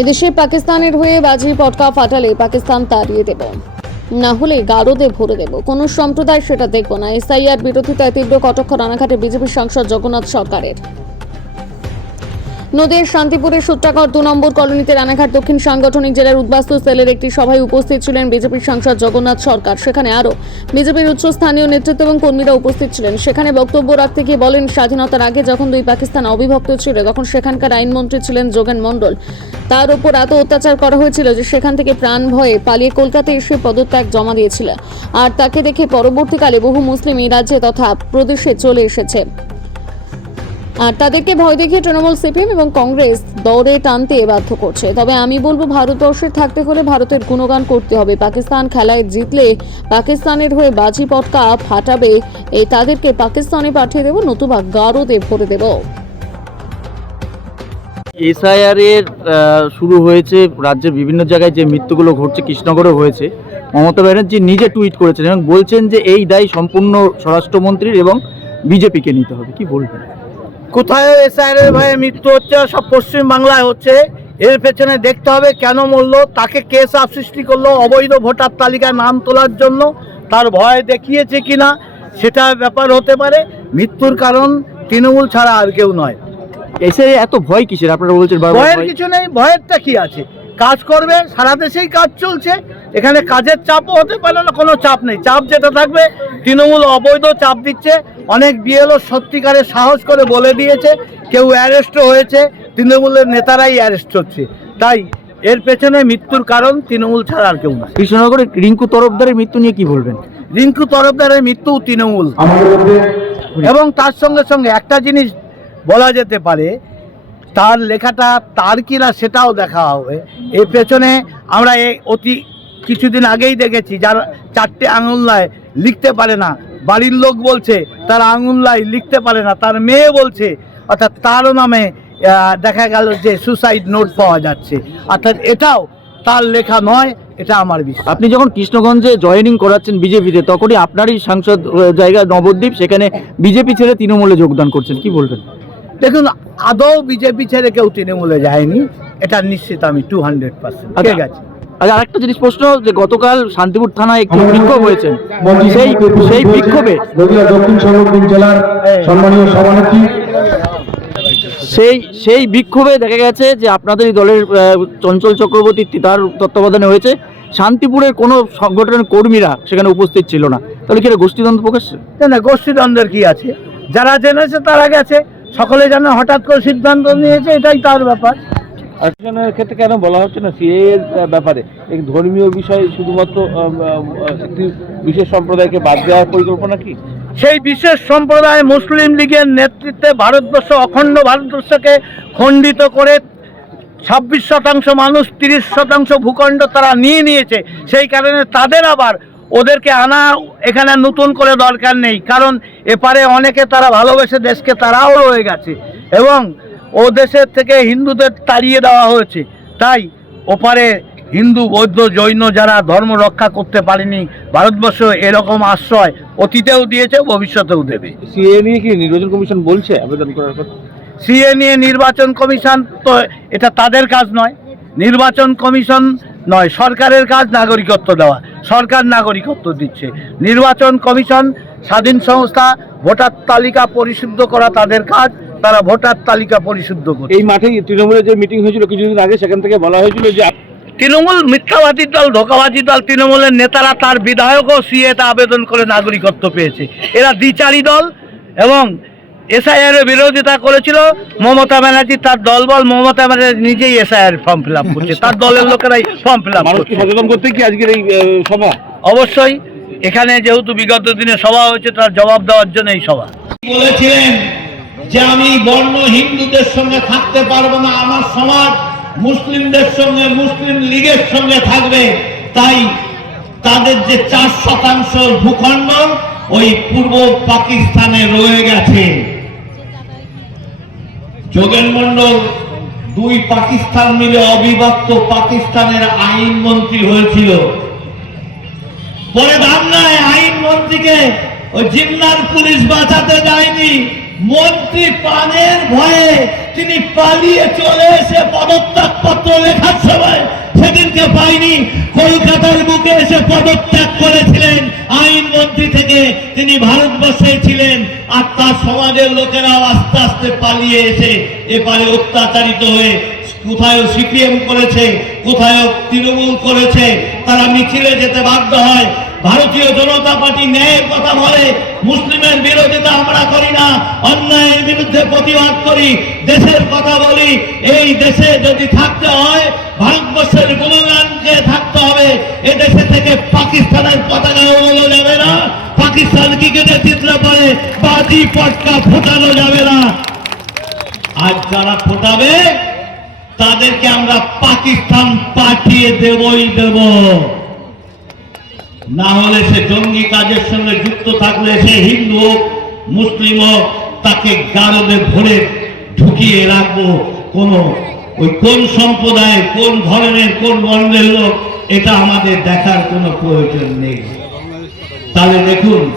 এদেশে পাকিস্তানের হয়ে বাজি পটকা ফাটালে পাকিস্তান তাড়িয়ে দেব। না হলে গারদে ভরে দেব। কোনো সম্প্রদায় সেটা দেখব না। এসআইআর বিরোধিতায় তীব্র কটক্ষ রানাঘাটে বিজেপি সাংসদ জগন্নাথ সরকারের। নদীর শান্তিপুরের সূত্রাকর দু নম্বর কলোনিতে রানাঘাট দক্ষিণ সাংগঠনিক জেলার উদ্বাস্তু সেলের একটি সভায় উপস্থিত ছিলেন বিজেপির সাংসদ জগন্নাথ সরকার। সেখানে আরও বিজেপির উচ্চস্থানীয় নেতৃত্ব এবং কর্মীরা উপস্থিত ছিলেন। সেখানে বক্তব্য রাখতে গিয়ে বলেন, স্বাধীনতার আগে যখন দুই পাকিস্তান অবিভক্ত ছিল, তখন সেখানকার আইনমন্ত্রী ছিলেন যোগেন মণ্ডল। তার উপর এত অত্যাচার করা হয়েছিল যে সেখান থেকে প্রাণ ভয়ে পালিয়ে কলকাতায় এসে পদত্যাগ জমা দিয়েছিল। আর তাকে দেখে পরবর্তীকালে বহু মুসলিম এই রাজ্যে তথা প্রদেশে চলে এসেছে। আর তাদেরকে ভয় দেখিয়ে তৃণমূল সিপিএম এবং কংগ্রেস দৌড়ে টানতে বাধ্য করছে। তবে আমি বলব, ভারতবর্ষে থাকতে হলে ভারতের গুণগান করতে হবে। পাকিস্তান খেলায় জিতলে পাকিস্তানের হয়ে বাজি পটকা ফাটাবে এই তাদেরকে পাকিস্তানে পাঠিয়ে দেবো, নতুবা গারদে ভরে দেবো। এসআইআর এর শুরু হয়েছে রাজ্যের বিভিন্ন জায়গায় যে মৃত্যুগুলো ঘটছে কৃষ্ণগড়ে হয়েছে। মমতা ব্যানার্জি নিজে টুইট করেছেন এবং বলছেন যে, এই দায় সম্পূর্ণ স্বরাষ্ট্রমন্ত্রীর এবং বিজেপিকে নিতে হবে। কি বলবেন? কোথায় এসআইয়ের ভয়ে মৃত্যু হচ্ছে সব পশ্চিম বাংলায় হচ্ছে? এর পেছনে দেখতে হবে কেন মরলো তাকে কে চাপ সৃষ্টি করল অবৈধ ভোটার তালিকায় নাম তোলার জন্য তার ভয় দেখিয়েছে কিনা সেটা ব্যাপার হতে পারে। মৃত্যুর কারণ তৃণমূল ছাড়া আর কেউ নয়। এসে এত ভয় কিসের? আপনারা বলছেন ভয়ের কিছু নেই ভয়েরটা কি আছে? কাজ করবে সারা দেশেই কাজ চলছে এখানে কাজের চাপও হতে পারে না কোনো চাপ নেই। চাপ যেটা থাকবে তৃণমূল অবৈধ চাপ দিচ্ছে অনেক বিএলও সত্যিকারের সাহস করে বলে দিয়েছে কেউ অ্যারেস্টও হয়েছে তৃণমূলের নেতারাই অ্যারেস্ট হচ্ছে। তাই এর পেছনে মৃত্যুর কারণ তৃণমূল ছাড়া আর কেউ না। কৃষ্ণনগরে রিঙ্কু তরফদারের মৃত্যু নিয়ে কি বলবেন? রিঙ্কু তরফদারের মৃত্যু তৃণমূল। এবং তার সঙ্গে সঙ্গে একটা জিনিস বলা যেতে পারে তার লেখাটা তার কিনা সেটাও দেখা হবে। এর পেছনে আমরা এই অতি কিছুদিন আগেই দেখেছি যার চারটে আঙুল্লায় লিখতে পারে না। বাড়ির লোক বলছে তার আঙুল্লায় লিখতে পারে না তার মেয়ে বলছে অর্থাৎ তারও নামে দেখা গেল যে সুসাইড নোট পাওয়া যাচ্ছে। অর্থাৎ এটাও তার লেখা নয় এটা আমার বিশ্বাস। আপনি যখন কৃষ্ণগঞ্জে জয়েনিং করাচ্ছেন বিজেপিতে তখনই আপনারই সাংসদ জায়গা নবদ্বীপ সেখানে বিজেপি ছেড়ে তৃণমূলে যোগদান করছেন কি বলবেন? দেখুন আদৌ বিজেপি ছেড়ে কেউ তৃণমূলে যায়নি এটা নিশ্চিত আমি টু হান্ড্রেড পার্সেন্ট আচ্ছা। ঠিক আছে। আর আরেকটা জিনিস প্রশ্ন যে গতকাল শান্তিপুর থানায় একটি বিক্ষোভ হয়েছে। সেই সেই বিক্ষোভে নদীয়া দক্ষিণ সংরক্ষণ জেলার সম্মানীয় সভানেত্রী সেই সেই বিক্ষোভে দেখা গেছে যে আপনাদের দলের আহ, চঞ্চল চক্রবর্তী তার তত্ত্বাবধানে হয়েছে। শান্তিপুরের কোনো সংগঠনের কর্মীরা সেখানে উপস্থিত ছিল না। তাহলে কি গোষ্ঠীদ্বন্দ্ব প্রকাশ? না না গোষ্ঠীদ্বন্দ্বের কি আছে? যারা জেনেছে তারা গেছে। সকলে যেন হঠাৎ করে সিদ্ধান্ত নিয়েছে এটাই তার ব্যাপার। আর্টিশনের ক্ষেত্রে কেন বলা হচ্ছে না? সিএ এর ব্যাপারে। এই ধর্মীয় বিষয় শুধুমাত্র একটি বিশেষ সম্প্রদায়কে বাদ দেওয়ার পরিকল্পনা কি? সেই বিশেষ সম্প্রদায় মুসলিম লীগের নেতৃত্বে ভারতবর্ষ অখণ্ড ভারতবর্ষকে খণ্ডিত করে ছাব্বিশ শতাংশ মানুষ, তিরিশ শতাংশ ভূখণ্ড তারা নিয়ে নিয়েছে। সেই কারণে তাদের আবার ওদেরকে আনা এখানে নতুন করে দরকার নেই। কারণ এপারে অনেকে তারা ভালোবেসে দেশকে তারাও রয়ে গেছে। এবং ও দেশের থেকে হিন্দুদের তাড়িয়ে দেওয়া হয়েছে। তাই ওপারে হিন্দু বৌদ্ধ জৈন যারা ধর্ম রক্ষা করতে পারেনি ভারতবর্ষ এরকম আশ্রয় অতীতেও দিয়েছে ভবিষ্যতেও দেবে। সিএ নিয়ে কি নির্বাচন কমিশন বলছে আবেদন করার কথা? সিএ নিয়ে নির্বাচন কমিশন তো এটা তাদের কাজ নয়। নির্বাচন কমিশন নয় সরকারের কাজ নাগরিকত্ব দেওয়া। সরকার নাগরিকত্ব দিচ্ছে। নির্বাচন কমিশন স্বাধীন সংস্থা ভোটার তালিকা পরিশুদ্ধ করা তাদের কাজ। তারা ভোটার তালিকা পরিশুদ্ধ করে এই মাঠেই তৃণমূলের যে মিটিং হয়েছিল কিছুদিন আগে সেখান থেকে বলা হয়েছিল যে তৃণমূল মিথ্যাবাদী দল ধোকাবাজি দল তৃণমূলের নেতারা তার বিধায়কও সিএতে আবেদন করে নাগরিকত্ব পেয়েছে। এরা দ্বিচারী দল এবং এসআইআর এর বিরোধিতা করেছিল। মমতা ব্যানার্জি তার দলবল মমতা ব্যানার্জি নিজেই এসআইআর ফর্ম ফিল আপ করছে। তার দলের লোকেরাই ফর্ম ফিল আপ সচেতন করতে কি আজকের এই সভা? অবশ্যই এখানে যেহেতু বিগত দিনে সভা হয়েছে তার জবাব দেওয়ার জন্য এই সভা। বলেছিলেন যে আমি বর্ণ হিন্দুদের সঙ্গে থাকতে পারব না, আমার সমাজ মুসলিমদের সঙ্গে, মুসলিম লীগের সঙ্গে থাকবে, তাই তাদের যে চার শতাংশ ভূখণ্ড, ওই পূর্ব পাকিস্তানে রয়ে গেছে। যোগেন মন্ডল দুই পাকিস্তান মিলে অবিভক্ত পাকিস্তানের আইন মন্ত্রী হয়েছিল। পরে বাংলায় আইন মন্ত্রীকে ওই জিন্নার পুলিশ বাঁচাতে যায়নি। মন্ত্রী পানের ভয়ে তিনি পালিয়ে চলে এসে পদত্যাগ পত্র লেখার সময় সেদিনকে পাইনি। কলকাতার বুকে এসে পদত্যাগ করেছিলেন আইনমন্ত্রী থেকে। তিনি ভারতবর্ষে ছিলেন আর তার সমাজের লোকেরাও আস্তে আস্তে পালিয়ে এসে এপারে অত্যাচারিত হয়ে কোথায় সিপিএম করেছে কোথায় তৃণমূল করেছে, তারা মিছিলে যেতে বাধ্য হয়। ভারতীয় জনতা পার্টি ন্যায়ের কথা বলে, মুসলিমের বিরোধিতা আমরা করি না, অন্যায়ের বিরুদ্ধে প্রতিবাদ করি, দেশের কথা বলি, এই দেশে যদি থাকতে হয়, ভারতবর্ষের গুণগানকে থাকতে হবে, এ দেশে থেকে পাকিস্তানের পতাকা উড়ানো যাবে না, পাকিস্তান ক্রিকেটে জিতলে পরে বাজি পটকা ফোটানো যাবে না। আর যারা ফোটাবে, তাদেরকে আমরা পাকিস্তান পাঠিয়ে দেবই দেব। না হলে সে জঙ্গি কাজের সঙ্গে যুক্ত থাকলে সে হিন্দু হোক, মুসলিম হোক, তাকে গারদে ভরে ঢুকিয়ে রাখব। কোন ওই কোন সম্প্রদায় কোন ধরনের, কোন বর্ণের লোক, এটা আমাদের দেখার কোনো প্রয়োজন নেই। তাহলে দেখুন